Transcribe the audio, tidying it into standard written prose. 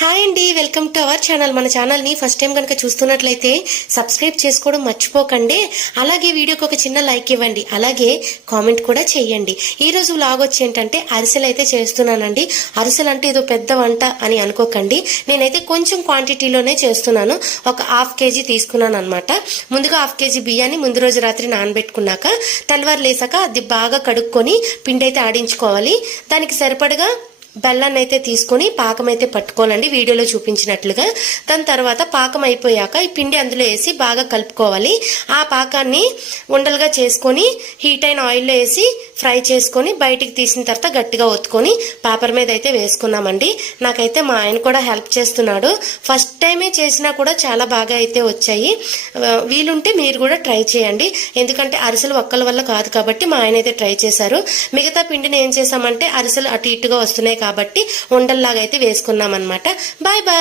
Hi అండి, welcome to our channel. మన ఛానల్ని ఫస్ట్ టైం కనుక చూస్తున్నట్లయితే సబ్స్క్రైబ్ చేసుకోవడం మర్చిపోకండి. అలాగే వీడియోకి ఒక చిన్న లైక్ ఇవ్వండి, అలాగే కామెంట్ కూడా చేయండి. ఈరోజు వ్లాగ్ వచ్చి ఏంటంటే అరిసెలు అయితే చేస్తున్నానండి. అరిసెలు అంటే ఏదో పెద్ద వంట అని అనుకోకండి. నేనైతే కొంచెం క్వాంటిటీలోనే చేస్తున్నాను. ఒక హాఫ్ కేజీ తీసుకున్నాను అనమాట. ముందుగా హాఫ్ కేజీ బియ్యాన్ని ముందు రోజు రాత్రి నానబెట్టుకున్నాక తెల్లవారు లేసాక అది బాగా కడుక్కొని పిండి అయితే ఆడించుకోవాలి. దానికి సరిపడగా బెల్లాన్ని అయితే తీసుకొని పాకం అయితే పట్టుకోవాలండి, వీడియోలో చూపించినట్లుగా. దాని తర్వాత పాకం అయిపోయాక ఈ పిండి అందులో వేసి బాగా కలుపుకోవాలి. ఆ పాకాన్ని ఉండలుగా చేసుకొని హీట్ అయిన ఆయిల్లో వేసి ఫ్రై చేసుకొని బయటికి తీసిన తర్వాత గట్టిగా ఒత్తుకొని పేపర్ మీద అయితే వేసుకున్నామండి. నాకైతే మా ఆయన కూడా హెల్ప్ చేస్తున్నాడు. ఫస్ట్ టైమే చేసినా కూడా చాలా బాగా అయితే వచ్చాయి. వీలుంటే మీరు కూడా ట్రై చేయండి, ఎందుకంటే అరిసెలు ఒక్కల వల్ల కాదు కాబట్టి మా ఆయన అయితే ట్రై చేశారు. మిగతా పిండిని ఏం చేసామంటే అరిసెలు అటు ఇటుగా వస్తున్నాయి కాబట్టి ఉండల్లాగా అయితే వేసుకున్నాం అనమాట. Bye bye.